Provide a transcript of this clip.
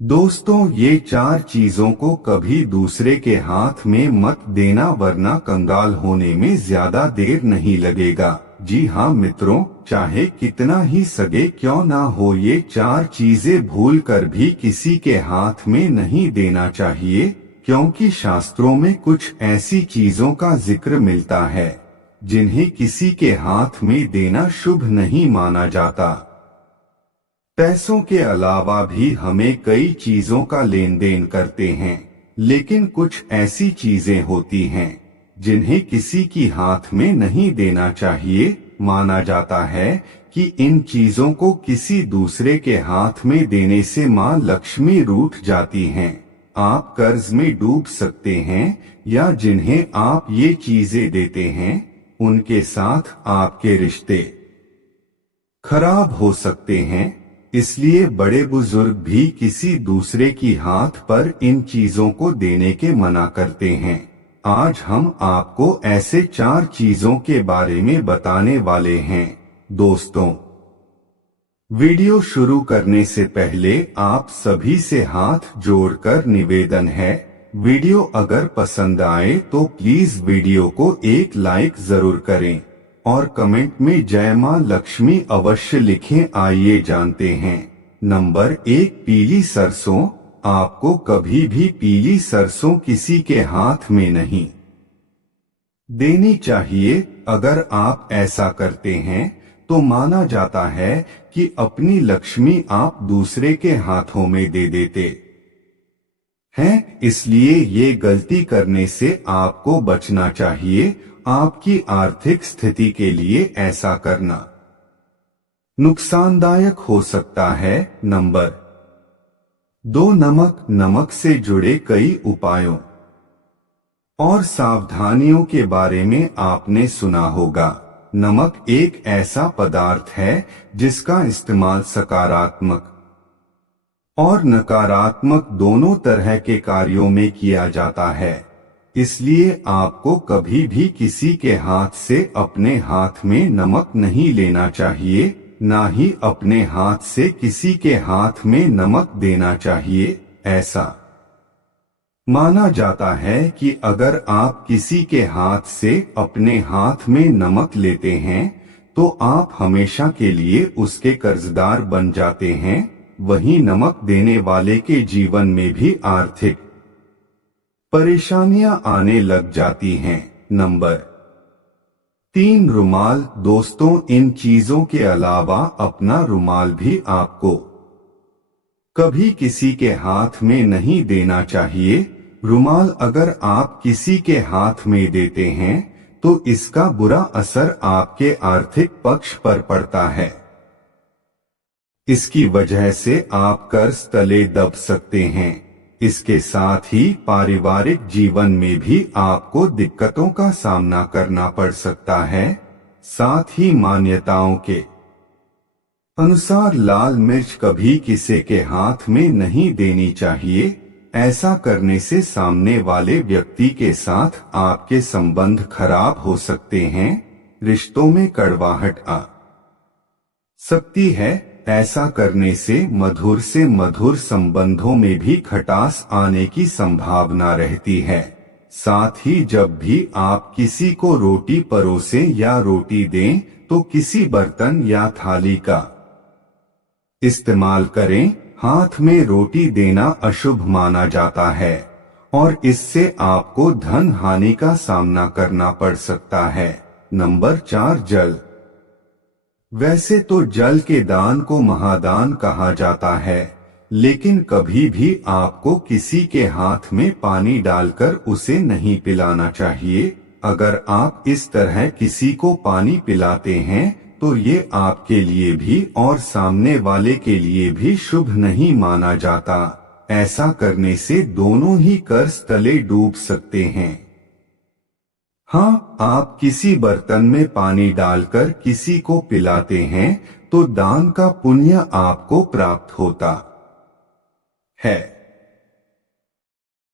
दोस्तों, ये 4 चीजों को कभी दूसरे के हाथ में मत देना, वरना कंगाल होने में ज्यादा देर नहीं लगेगा। जी हाँ मित्रों, चाहे कितना ही सगे क्यों ना हो, ये 4 चीजें भूल कर भी किसी के हाथ में नहीं देना चाहिए, क्योंकि शास्त्रों में कुछ ऐसी चीजों का जिक्र मिलता है जिन्हें किसी के हाथ में देना शुभ नहीं माना जाता। पैसों के अलावा भी हमें कई चीजों का लेन देन करते हैं, लेकिन कुछ ऐसी चीजें होती हैं जिन्हें किसी की हाथ में नहीं देना चाहिए। माना जाता है कि इन चीजों को किसी दूसरे के हाथ में देने से माँ लक्ष्मी रूठ जाती हैं, आप कर्ज में डूब सकते हैं, या जिन्हें आप ये चीजें देते हैं उनके साथ आपके रिश्ते खराब हो सकते हैं। इसलिए बड़े बुजुर्ग भी किसी दूसरे की हाथ पर इन चीजों को देने के मना करते हैं। आज हम आपको ऐसे 4 चीजों के बारे में बताने वाले हैं। दोस्तों, वीडियो शुरू करने से पहले आप सभी से हाथ जोड़कर निवेदन है, वीडियो अगर पसंद आए तो प्लीज वीडियो को एक लाइक जरूर करें और कमेंट में जय मां लक्ष्मी अवश्य लिखें। आइए जानते हैं। नंबर 1, पीली सरसों। आपको कभी भी पीली सरसों किसी के हाथ में नहीं देनी चाहिए। अगर आप ऐसा करते हैं तो माना जाता है कि अपनी लक्ष्मी आप दूसरे के हाथों में दे देते हैं, इसलिए ये गलती करने से आपको बचना चाहिए। आपकी आर्थिक स्थिति के लिए ऐसा करना नुकसानदायक हो सकता है। नंबर 2, नमक। नमक से जुड़े कई उपायों और सावधानियों के बारे में आपने सुना होगा। नमक एक ऐसा पदार्थ है जिसका इस्तेमाल सकारात्मक और नकारात्मक दोनों तरह के कार्यों में किया जाता है, इसलिए आपको कभी भी किसी के हाथ से अपने हाथ में नमक नहीं लेना चाहिए, ना ही अपने हाथ से किसी के हाथ में नमक देना चाहिए। ऐसा माना जाता है कि अगर आप किसी के हाथ से अपने हाथ में नमक लेते हैं तो आप हमेशा के लिए उसके कर्जदार बन जाते हैं। वहीं नमक देने वाले के जीवन में भी आर्थिक परेशानियां आने लग जाती हैं। नंबर 3, रुमाल। दोस्तों, इन चीजों के अलावा अपना रुमाल भी आपको कभी किसी के हाथ में नहीं देना चाहिए। रुमाल अगर आप किसी के हाथ में देते हैं तो इसका बुरा असर आपके आर्थिक पक्ष पर पड़ता है। इसकी वजह से आप कर्ज तले दब सकते हैं। इसके साथ ही पारिवारिक जीवन में भी आपको दिक्कतों का सामना करना पड़ सकता है। साथ ही मान्यताओं के अनुसार लाल मिर्च कभी किसी के हाथ में नहीं देनी चाहिए। ऐसा करने से सामने वाले व्यक्ति के साथ आपके संबंध खराब हो सकते हैं, रिश्तों में कड़वाहट आ सकती है। ऐसा करने से मधुर संबंधों में भी खटास आने की संभावना रहती है। साथ ही जब भी आप किसी को रोटी परोसें या रोटी दें तो किसी बर्तन या थाली का इस्तेमाल करें। हाथ में रोटी देना अशुभ माना जाता है और इससे आपको धन हानि का सामना करना पड़ सकता है। नंबर 4, जल। वैसे तो जल के दान को महादान कहा जाता है, लेकिन कभी भी आपको किसी के हाथ में पानी डालकर उसे नहीं पिलाना चाहिए। अगर आप इस तरह किसी को पानी पिलाते हैं तो ये आपके लिए भी और सामने वाले के लिए भी शुभ नहीं माना जाता। ऐसा करने से दोनों ही कर्ज तले डूब सकते हैं। हाँ, आप किसी बर्तन में पानी डालकर किसी को पिलाते हैं तो दान का पुण्य आपको प्राप्त होता है।